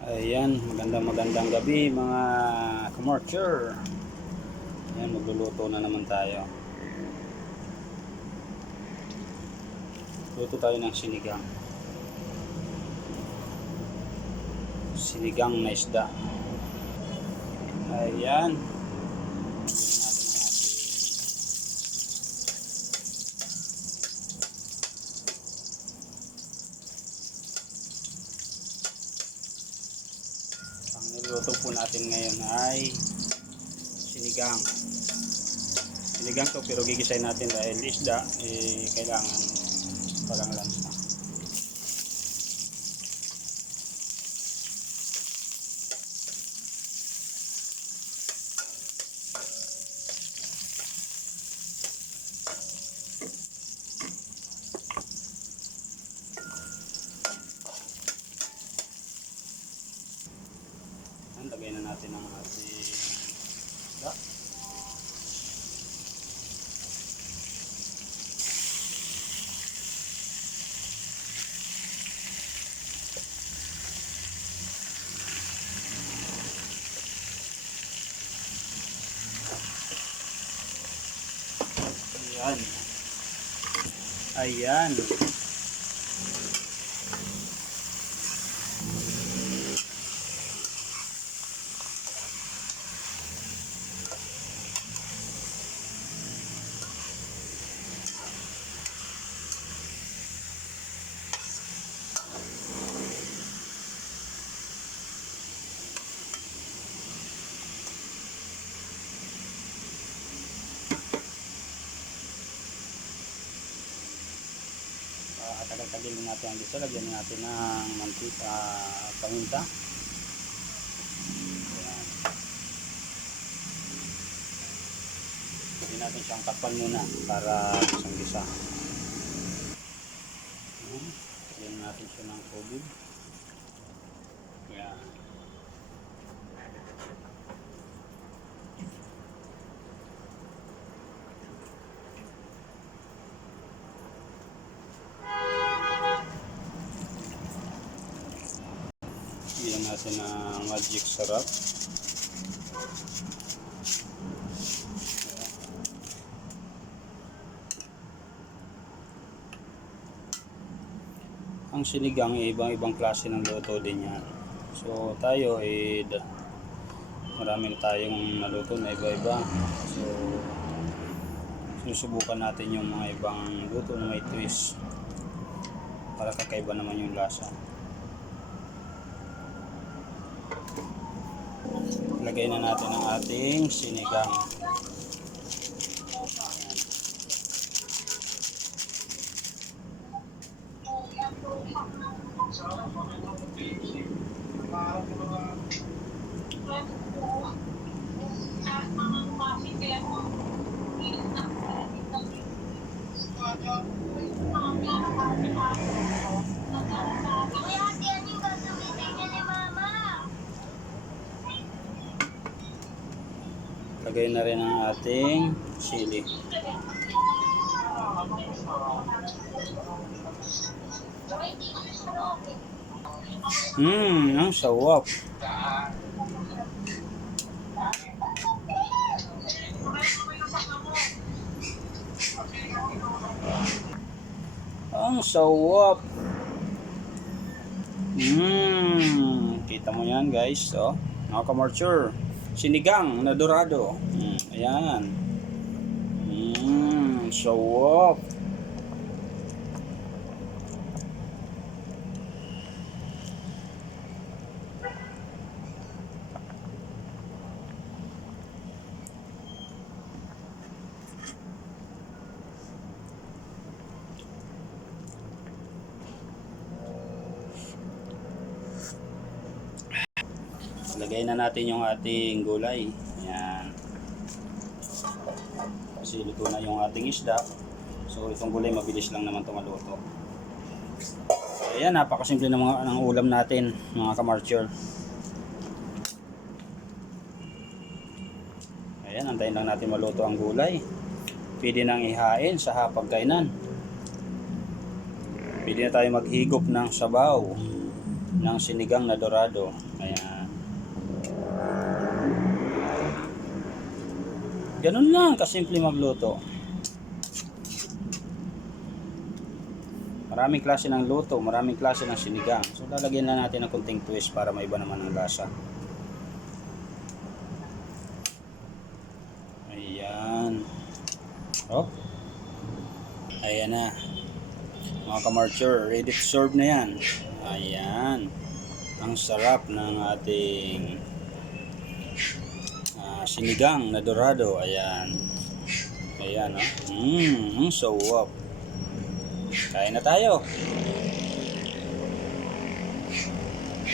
Ayan, magandang gabi mga kamorcher. Ayan, magluluto na naman tayo. Luto tayo ng sinigang. Sinigang na isda. Ayan. Ang niluto po natin ngayon ay sinigang. Sinigang to pero gigisayin natin dahil isda kailangan parang lansa. Lagay na natin ang ating isda. Ayan. Ayan. Tagal-tagalin natin ang gisa. Lagyan natin ng mantika, paminta. Ayan. Lagyan natin siyang kapal muna para isang gisa. Lagyan natin siya ng tubig. Ayan. Lagyan natin ng magic sarap. Ang sinigang ay ibang-ibang klase ng luto din yan. So tayo ay marami tayong naluto na iba-iba. So susubukan natin yung mga ibang luto na may twist para kakaiba naman yung lasa. Lagay na natin ang ating sinigang. Lagay na rin ang ating sili. Ang sawap. Ang sawap. Kita mo yan guys, oh. Mga kamorcher, sinigang na dorado. Ayan. Sawap. Lagay na natin yung ating gulay. Ayan. Kasi luto na yung ating isda. So itong gulay mabilis lang naman itong maluto. Ayan, napakasimple ng ulam natin mga kamarcher. Ayan, antayin lang natin maluto ang gulay. Pwede nang ihain sa hapagkainan. Pwede na tayo maghigop ng sabaw. ng sinigang na dorado. Ayan. Ganun lang kasimple magluto. Maraming klase ng luto, maraming klase ng sinigang. So lalagyan lang natin ng konting twist para maiba naman ang lasa. Ayan. Oh. Ayan na. Mga kamarcher, ready to serve na yan. Ayan. Ang sarap ng ating sinigang na dorado. Ayan. Ayan, oh. Ang sarap. Kain na tayo.